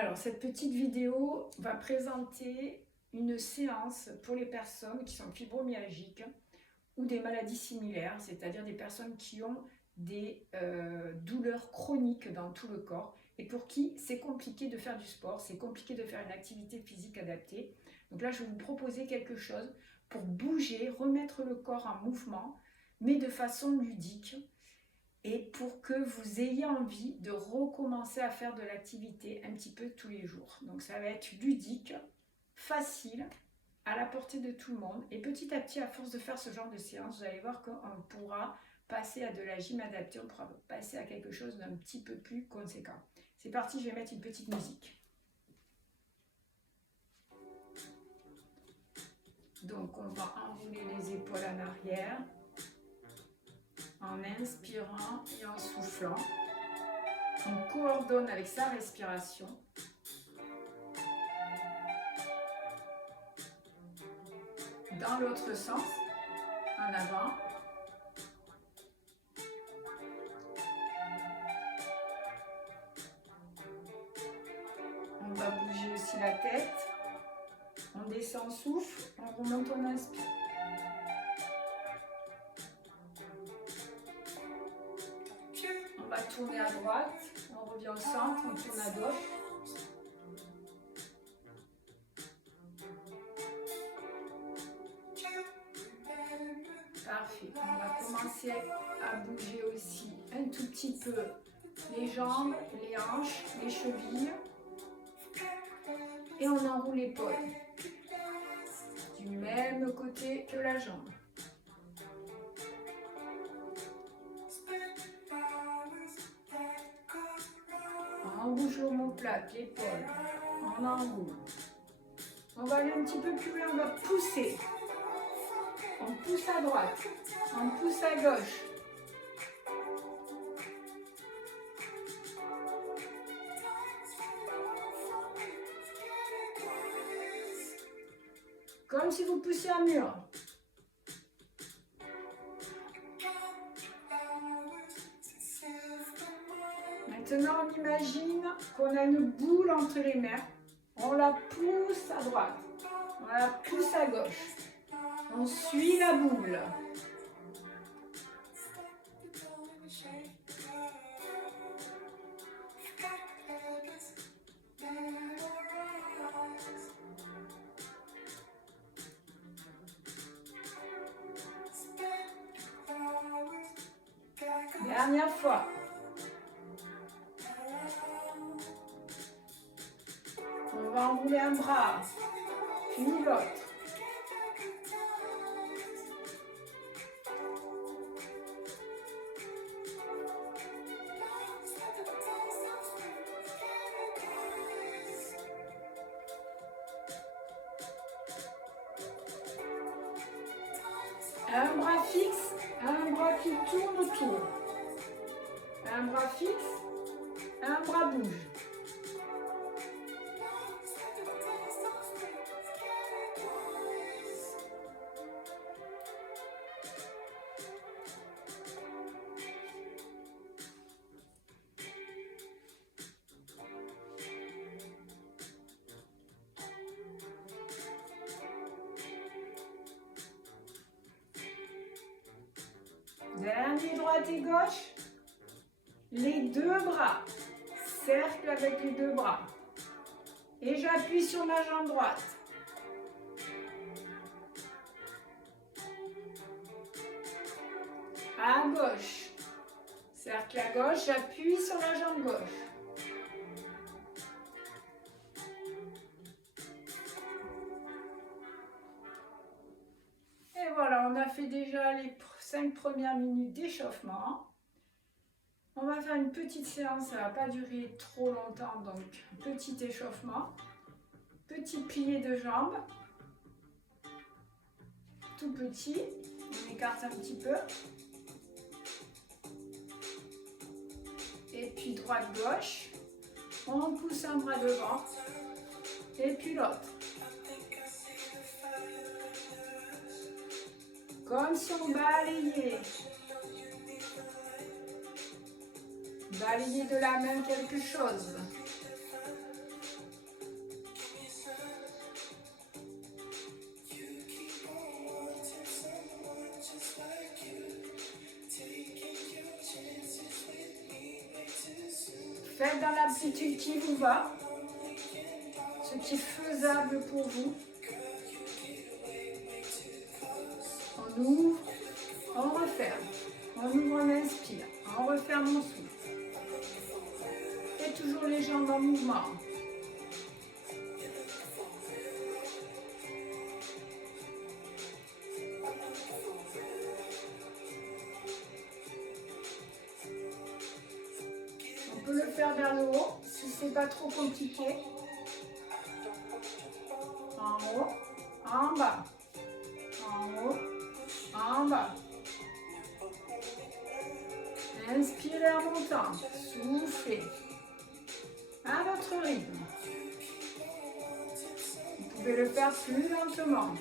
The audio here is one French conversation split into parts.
Alors, cette petite vidéo va présenter une séance pour les personnes qui sont fibromyalgiques ou des maladies similaires, c'est-à-dire des personnes qui ont des douleurs chroniques dans tout le corps et pour qui c'est compliqué de faire du sport, c'est compliqué de faire une activité physique adaptée. Donc là, je vais vous proposer quelque chose pour bouger, remettre le corps en mouvement, mais de façon ludique, et pour que vous ayez envie de recommencer à faire de l'activité un petit peu tous les jours. Donc ça va être ludique, facile, à la portée de tout le monde. Et petit à petit, à force de faire ce genre de séance, vous allez voir qu'on pourra passer à de la gym adaptée, on pourra passer à quelque chose d'un petit peu plus conséquent. C'est parti, je vais mettre une petite musique. Donc on va enrouler les épaules en arrière, en inspirant et en soufflant. On coordonne avec sa respiration. Dans l'autre sens, en avant. On va bouger aussi la tête. On descend, souffle, on remonte, on inspire. On va tourner à droite, on revient au centre, on tourne à gauche. Parfait. On va commencer à bouger aussi un tout petit peu les jambes, les hanches, les chevilles. Et on enroule l'épaule du même côté que la jambe. On bouge l'omoplate, l'épaule, on enroule. On va aller un petit peu plus loin, on va pousser. On pousse à droite, on pousse à gauche. Comme si vous poussiez un mur. Maintenant, on imagine qu'on a une boule entre les mains. On la pousse à droite. On la pousse à gauche. On suit la boule. Dernière fois. On va enrouler un bras, puis l'autre. Un bras fixe, un bras qui tourne autour. Un bras fixe, un bras bouge. Dernier droite et gauche. Les deux bras. Cercle avec les deux bras. Et j'appuie sur ma jambe droite. À gauche. Cercle à gauche, j'appuie sur la jambe gauche. Et voilà, on a fait déjà les 5 premières minutes d'échauffement. On va faire une petite séance, ça ne va pas durer trop longtemps, donc petit échauffement. Petit plié de jambes. Tout petit, on écarte un petit peu. Et puis droite-gauche. On pousse un bras devant. Et puis l'autre. Comme si on balayait. Balayez de la main quelque chose. Faites dans l'amplitude qui vous va, ce qui est faisable pour vous. On ouvre, on referme. On ouvre, on inspire. On referme, on souffle. Et toujours les jambes en mouvement. On peut le faire vers le haut si c'est pas trop compliqué. En haut, en bas. En haut, en bas. Inspirez en montant. Soufflez. À votre rythme. Vous pouvez le faire plus lentement.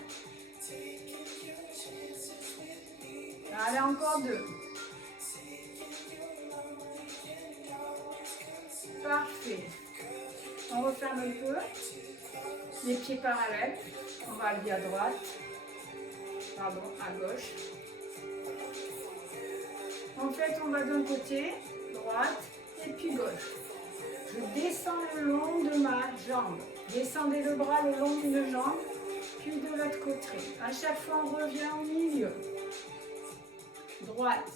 Allez, encore 2. Parfait. On referme un peu. Les pieds parallèles. On va aller à droite. Pardon, à gauche. En fait, on va d'un côté, droite, et puis gauche. Je descends le long de ma jambe. Descendez le bras le long d'une jambe, puis de l'autre côté. À chaque fois, on revient au milieu. Droite,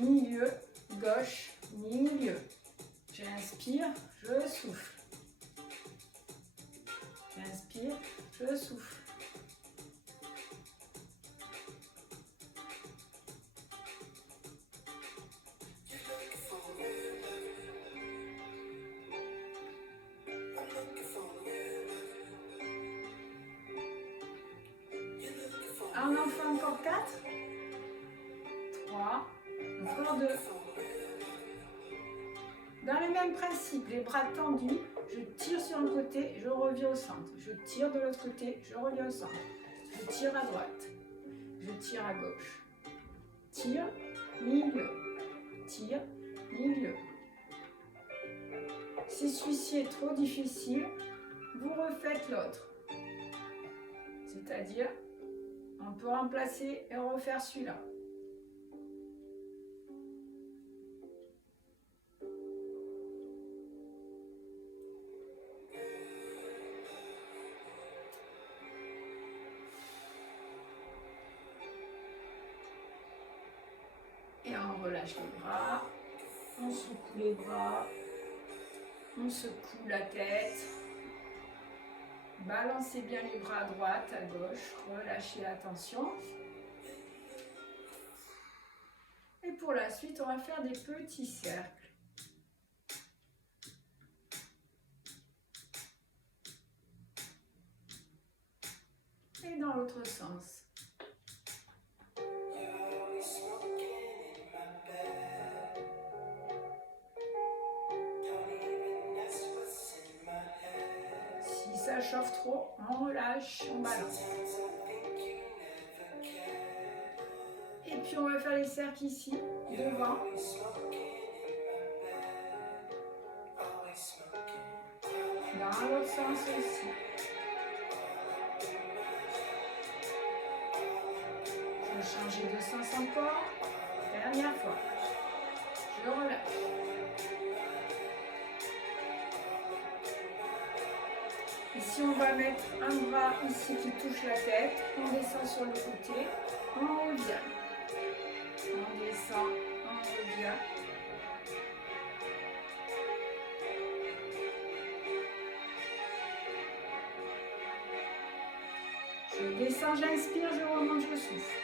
milieu, gauche, milieu. J'inspire, je souffle. J'inspire, je souffle. On en fait encore 4. 3. Encore 2. Dans le même principe, les bras tendus, je tire sur un côté, je reviens au centre. Je tire de l'autre côté, je reviens au centre. Je tire à droite. Je tire à gauche. Tire, milieu. Tire, milieu. Si celui-ci est trop difficile, vous refaites l'autre. C'est-à-dire, on peut remplacer et refaire celui-là. Et on relâche les bras, on secoue les bras, on secoue la tête. Balancez bien les bras à droite, à gauche, relâchez la tension. Et pour la suite, on va faire des petits cercles. Et dans l'autre sens. Si ça chauffe trop, on relâche, on balance. Et puis on va faire les cercles ici, devant. Dans l'autre sens aussi. Je vais changer de sens encore. Dernière fois. Je relâche. Ici, on va mettre un bras ici qui touche la tête. On descend sur le côté. On revient. On descend. On revient. Je descends, j'inspire, je remonte, je souffle.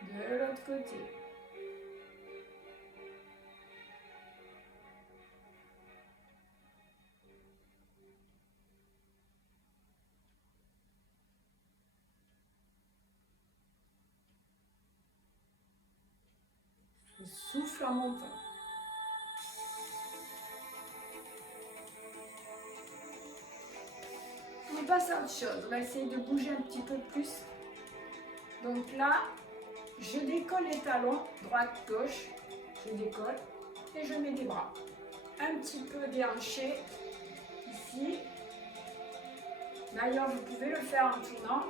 De l'autre côté. Je souffle en montant. On passe à autre chose. On va essayer de bouger un petit peu plus. Donc là, je décolle les talons, droite-gauche. Je décolle et je mets des bras. Un petit peu déhanché ici. D'ailleurs, vous pouvez le faire en tournant.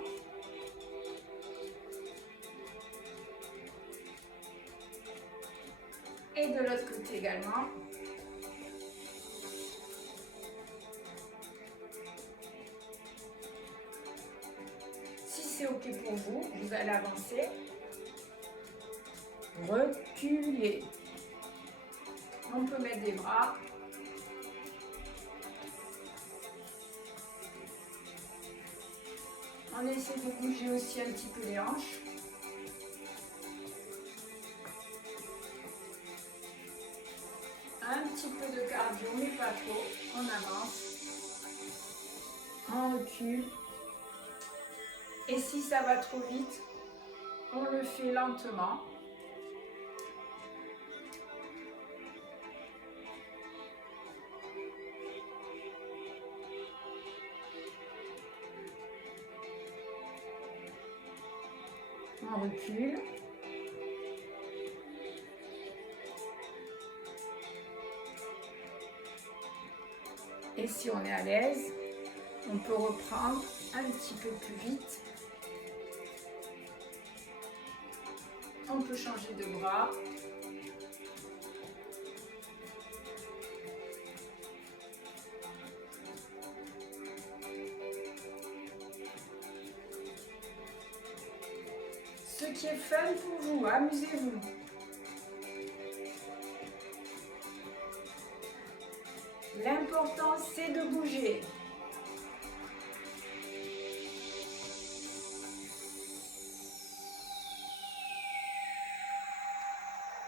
Et de l'autre côté également. Si c'est OK pour vous, vous allez avancer. Reculer. On peut mettre des bras. On essaie de bouger aussi un petit peu les hanches. Un petit peu de cardio, mais pas trop. On avance. On recule. Et si ça va trop vite, on le fait lentement. On recule. Et si on est à l'aise, on peut reprendre un petit peu plus vite. On peut changer de bras. Ce qui est fun pour vous, amusez-vous. L'important, c'est de bouger.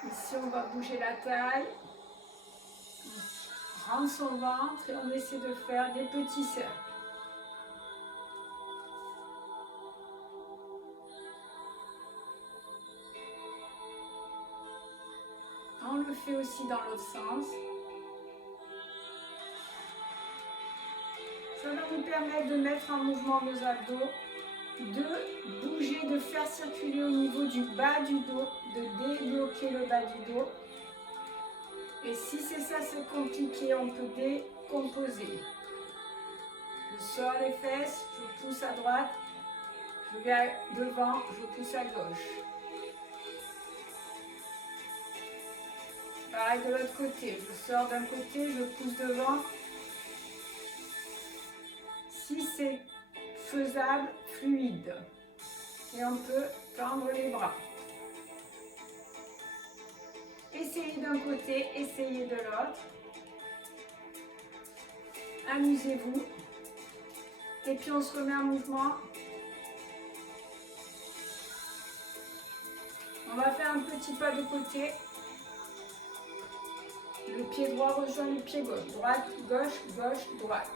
Ici, on va bouger la taille. On rentre son ventre et on essaie de faire des petits cercles. On le fait aussi dans l'autre sens. Ça va nous permettre de mettre en mouvement nos abdos, de bouger, de faire circuler au niveau du bas du dos, de débloquer le bas du dos. Et si c'est ça, c'est compliqué, on peut décomposer. Je sors les fesses, je pousse à droite, je vais devant, je pousse à gauche. Pareil de l'autre côté, je sors d'un côté, je pousse devant. Si c'est faisable, fluide. Et on peut tendre les bras. Essayez d'un côté, essayez de l'autre. Amusez-vous. Et puis on se remet en mouvement. On va faire un petit pas de côté. Le pied droit rejoint le pied gauche. Droite, gauche, gauche, droite.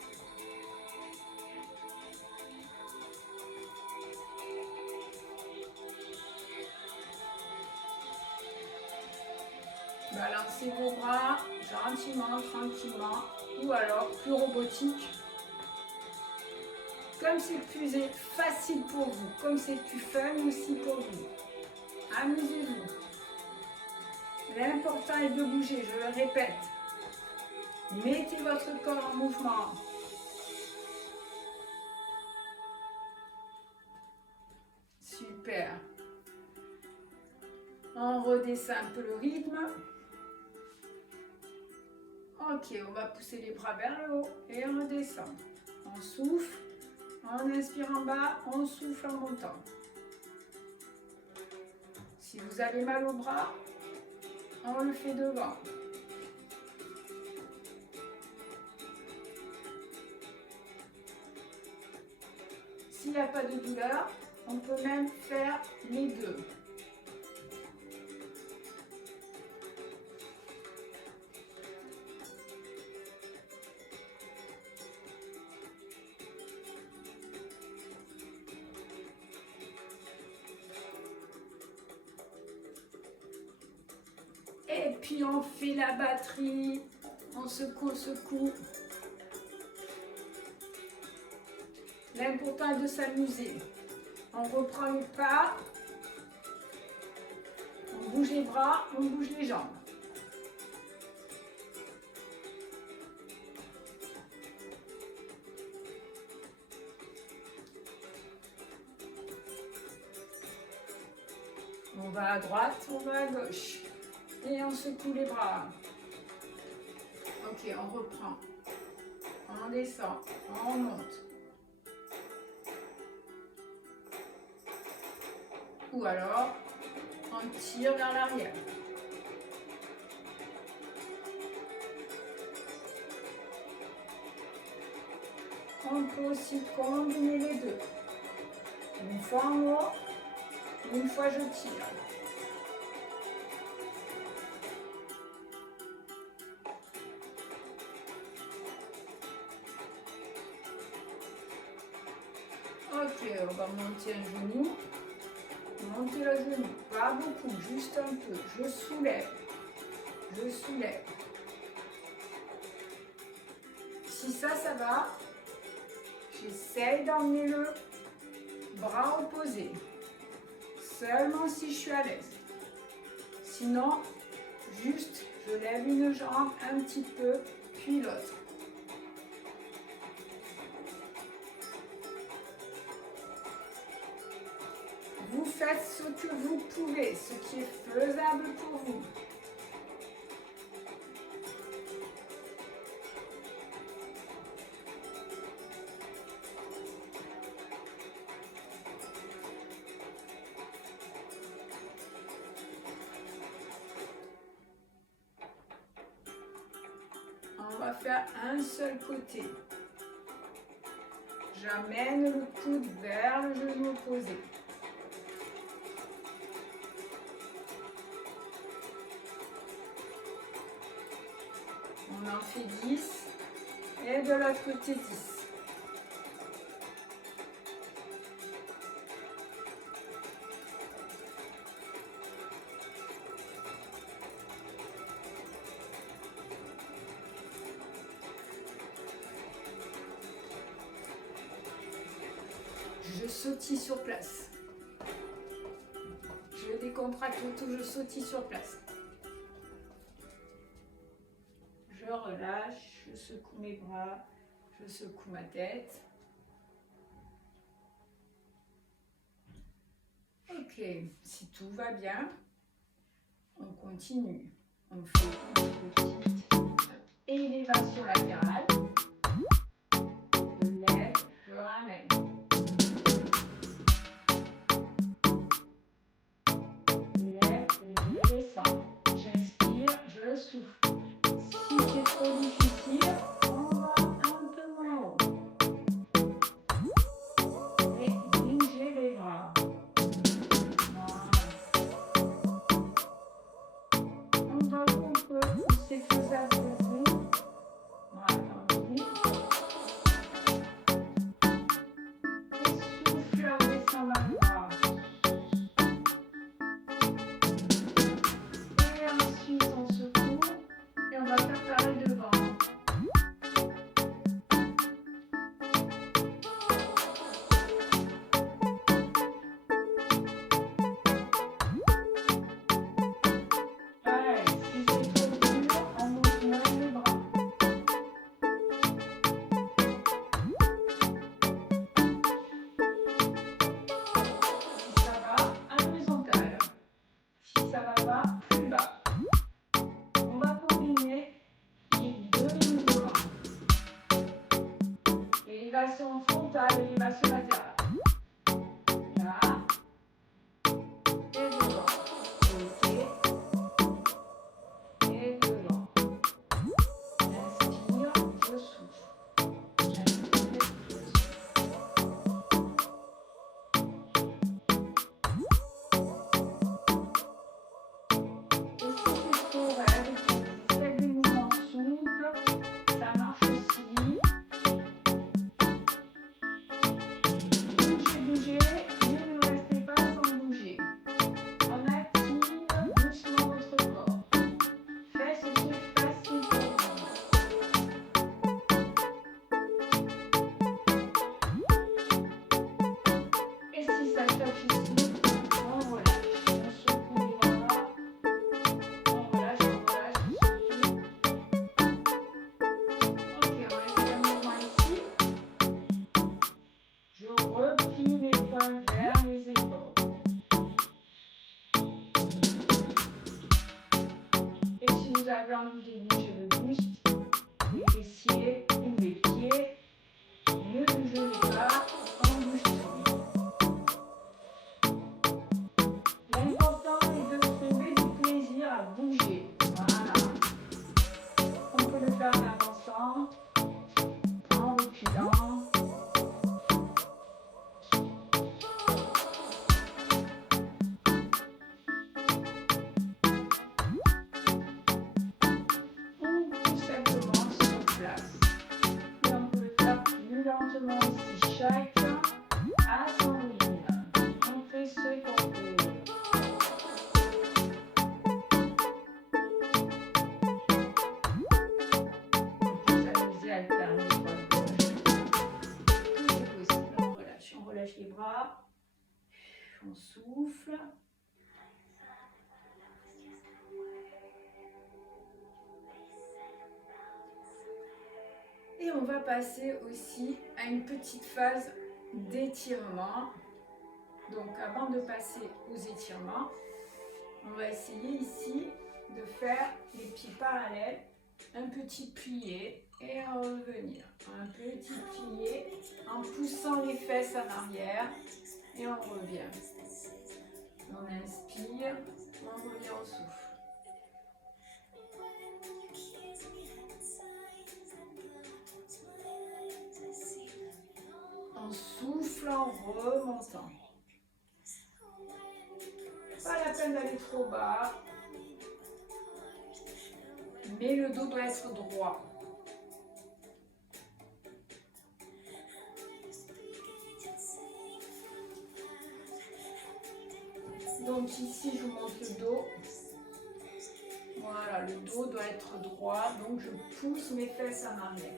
Balancez vos bras gentiment, tranquillement, ou alors plus robotique. Comme c'est plus facile pour vous, comme c'est plus fun aussi pour vous. Amusez-vous. L'important est de bouger, je le répète. Mettez votre corps en mouvement. Super. On redescend un peu le rythme. Ok, on va pousser les bras vers le haut et on redescend. On souffle, on inspire en bas, on souffle en montant. Si vous avez mal au bras, on le fait devant. S'il n'y a pas de douleur, on peut même faire les deux. Et puis on fait la batterie, on secoue, secoue. L'important est de s'amuser. On reprend le pas, on bouge les bras, on bouge les jambes. On va à droite, on va à gauche. Et on secoue les bras. Ok, on reprend. On descend, on monte. Ou alors, on tire vers l'arrière. On peut aussi combiner les deux. Une fois en haut, une fois je tire. Ok, on va monter un genou. Monter le genou, pas beaucoup, juste un peu. Je soulève. Je soulève. Si ça va, j'essaye d'emmener le bras opposé. Seulement si je suis à l'aise. Sinon, juste, je lève une jambe un petit peu, puis l'autre. Vous faites ce que vous pouvez, ce qui est faisable pour vous. On va faire un seul côté. J'amène le coude vers le genou opposé. On en fait 10 et de l'autre côté 10. Je sautille sur place. Je décontracte tout, je sautille sur place. Je relâche, je secoue mes bras, je secoue ma tête. Ok, si tout va bien, on continue. On fait une petite élévation latérale. Je lève, je ramène. Je lève, je descends. J'inspire, je souffle. Si c'est trop difficile, on va un peu moins haut. Et bougez les bras. Voilà. On va couper où c'est faisable pour vous. Voilà, et souffle en descendant le bras. Et ensuite on secoue et on va faire pareil devant. Pareil, si c'est trop dur, on monte moins les bras. Si ça va, horizontal. Si ça va pas, plus bas. On va combiner les deux lignes de bras. Élévation frontale, élévation latérale. Là. Et devant. Côté. Et devant. Inspire, je souffle. J'inspire, je souffle. Et si c'est trop raide, faites des mouvements souples. Ça marche aussi. Bougez, mais ne restez pas sans bouger. On active doucement votre corps. Faites ce qui est facile pour vous. Et si ça choque ici, on relâche. On secoue les bras. On relâche, on secoue. Ok, on va essayer un mouvement ici. Je replie les poings vers les épaules. avez envie de bouger le buste, les fessiers ou les pieds, ne bougez pas, on bouge tout. L'important est de trouver du plaisir à bouger. Voilà. On peut le faire en avançant, en reculant. Ou tout simplement sur place. Et on peut le faire plus lentement aussi, chacun à son rythme. On fait ce qu'on peut. Alterner droite-gauche. Tout est possible. On relâche les bras, on souffle. Et on va passer aussi à une petite phase d'étirement. Donc avant de passer aux étirements, on va essayer ici de faire les pieds parallèles, un petit plié et revenir. Un petit plié en poussant les fesses en arrière et on revient. On inspire, on revient au souffle. On souffle en remontant. Pas la peine d'aller trop bas, mais le dos doit être droit. Donc ici, je vous montre le dos. Voilà, le dos doit être droit, donc je pousse mes fesses en arrière.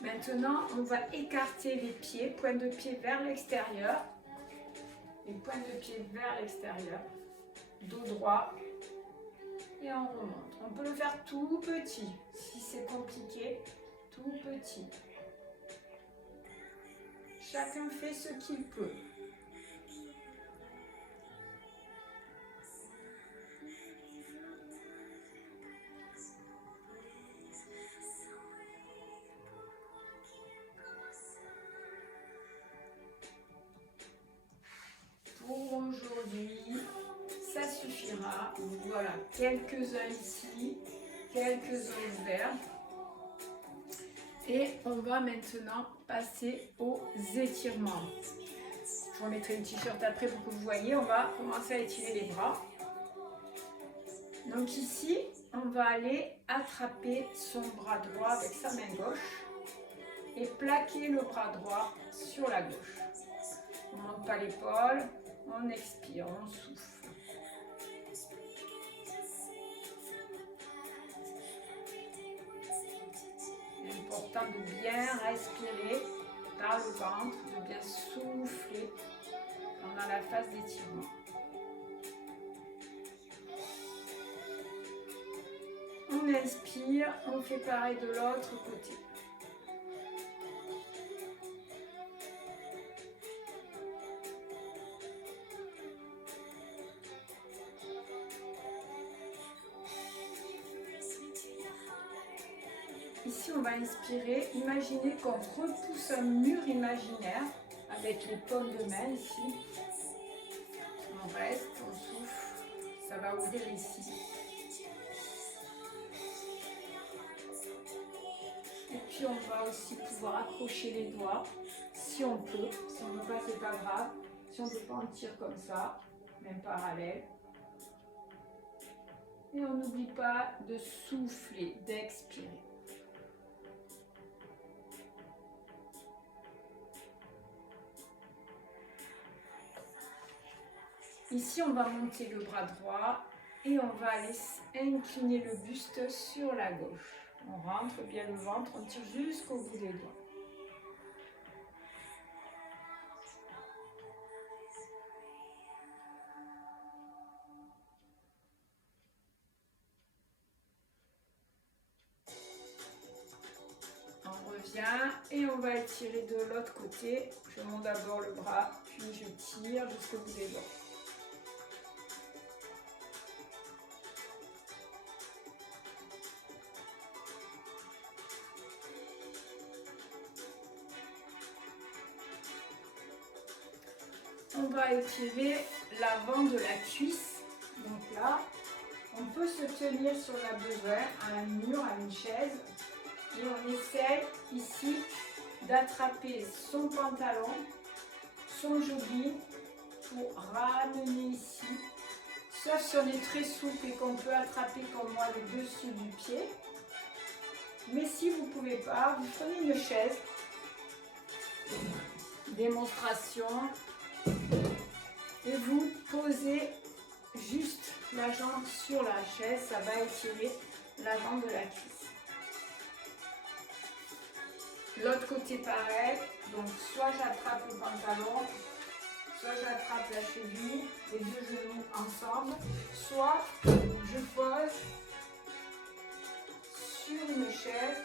Maintenant, on va écarter les pieds, pointe de pied vers l'extérieur. Les pointes de pied vers l'extérieur. Dos droit. Et on remonte. On peut le faire tout petit. Si c'est compliqué, tout petit. Chacun fait ce qu'il peut. Pour aujourd'hui, ça suffira. Voilà, quelques-uns ici, quelques-uns ouverts. Et on va maintenant passer aux étirements. Je vous remettrai le t-shirt après pour que vous voyez. On va commencer à étirer les bras. Donc ici, on va aller attraper son bras droit avec sa main gauche et plaquer le bras droit sur la gauche. On ne monte pas l'épaule, on expire, on souffle. Il est important de bien respirer par le ventre, de bien souffler pendant la phase d'étirement. On inspire, on fait pareil de l'autre côté. Ici, on va inspirer. Imaginez qu'on repousse un mur imaginaire avec les paumes de main ici. On reste, on souffle. Ça va ouvrir ici. Et puis, on va aussi pouvoir accrocher les doigts si on peut. Si on ne peut pas, c'est pas grave. Si on ne peut pas, on tire comme ça, même parallèle. Et on n'oublie pas de souffler, d'expirer. Ici, on va monter le bras droit et on va aller incliner le buste sur la gauche. On rentre bien le ventre, on tire jusqu'au bout des doigts. On revient et on va étirer de l'autre côté. Je monte d'abord le bras, puis je tire jusqu'au bout des doigts. on va étirer l'avant de la cuisse. Donc là, on peut se tenir si on a besoin à un mur, à une chaise. Et on essaie ici d'attraper son pantalon, son jogging pour ramener ici. Sauf si on est très souple et qu'on peut attraper comme moi le dessus du pied. Mais si vous ne pouvez pas, vous prenez une chaise. Démonstration. Et vous posez juste la jambe sur la chaise. Ça va étirer l'avant de la cuisse. L'autre côté pareil. Donc soit j'attrape le pantalon, soit j'attrape la cheville, les deux genoux ensemble, soit je pose sur une chaise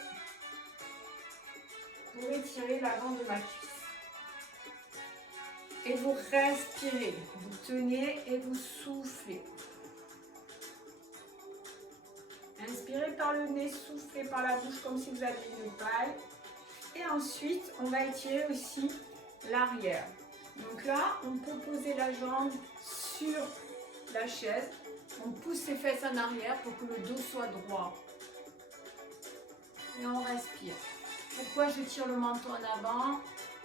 pour étirer l'avant de ma cuisse. Et vous respirez, vous tenez et vous soufflez. Inspirez par le nez, soufflez par la bouche comme si vous aviez une paille. Et ensuite, on va étirer aussi l'arrière. Donc là, on peut poser la jambe sur la chaise. On pousse ses fesses en arrière pour que le dos soit droit. Et on respire. Pourquoi je tire le menton en avant?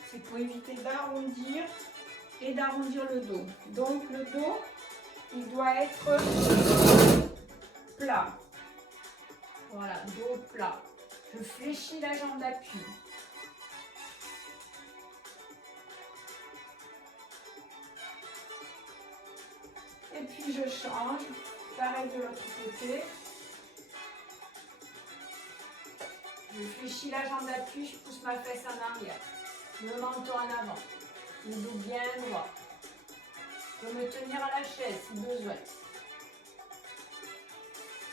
C'est pour éviter d'arrondir et d'arrondir le dos. Donc le dos, il doit être plat. Voilà, dos plat. Je fléchis la jambe d'appui. Et puis je change, pareil de l'autre côté. Je fléchis la jambe d'appui, je pousse ma fesse en arrière. Le menton en avant. Le dos bien droit. Je peux me tenir à la chaise si besoin.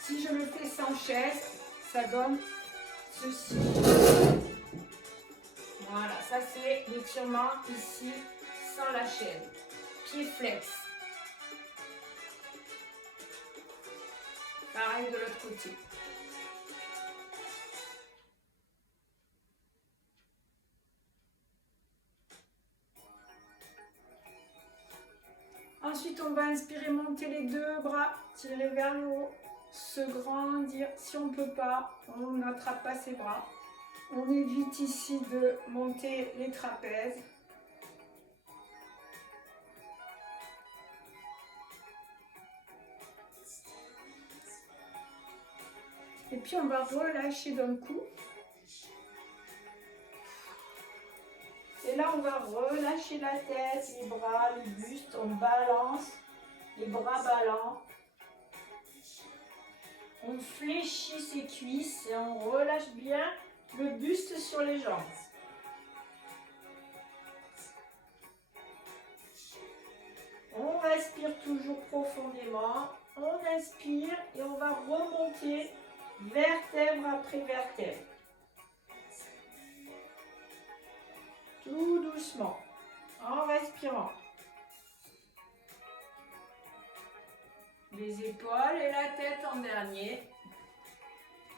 Si je le fais sans chaise, ça donne ceci. Voilà, ça c'est l'étirement ici sans la chaise. Pied flex. Pareil de l'autre côté. Ensuite, on va inspirer, monter les deux bras, tirer vers le haut, se grandir. Si on ne peut pas, on n'attrape pas ses bras. On évite ici de monter les trapèzes. Et puis, on va relâcher d'un coup. Et là, on va relâcher la tête, les bras, le buste. On balance, les bras ballants. On fléchit ses cuisses et on relâche bien le buste sur les jambes. On respire toujours profondément. On inspire et on va remonter vertèbre après vertèbre. Tout doucement, en respirant. Les épaules et la tête en dernier.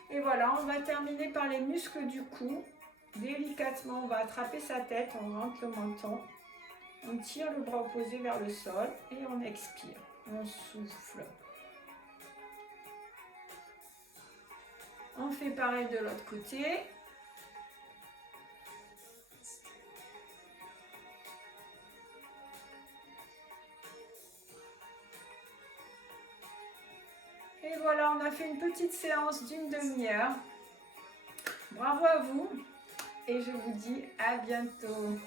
Et voilà, on va terminer par les muscles du cou. Délicatement, on va attraper sa tête, on rentre le menton. On tire le bras opposé vers le sol et on expire. On souffle. On fait pareil de l'autre côté. Et voilà, on a fait une petite séance d'une demi-heure. Bravo à vous et je vous dis à bientôt.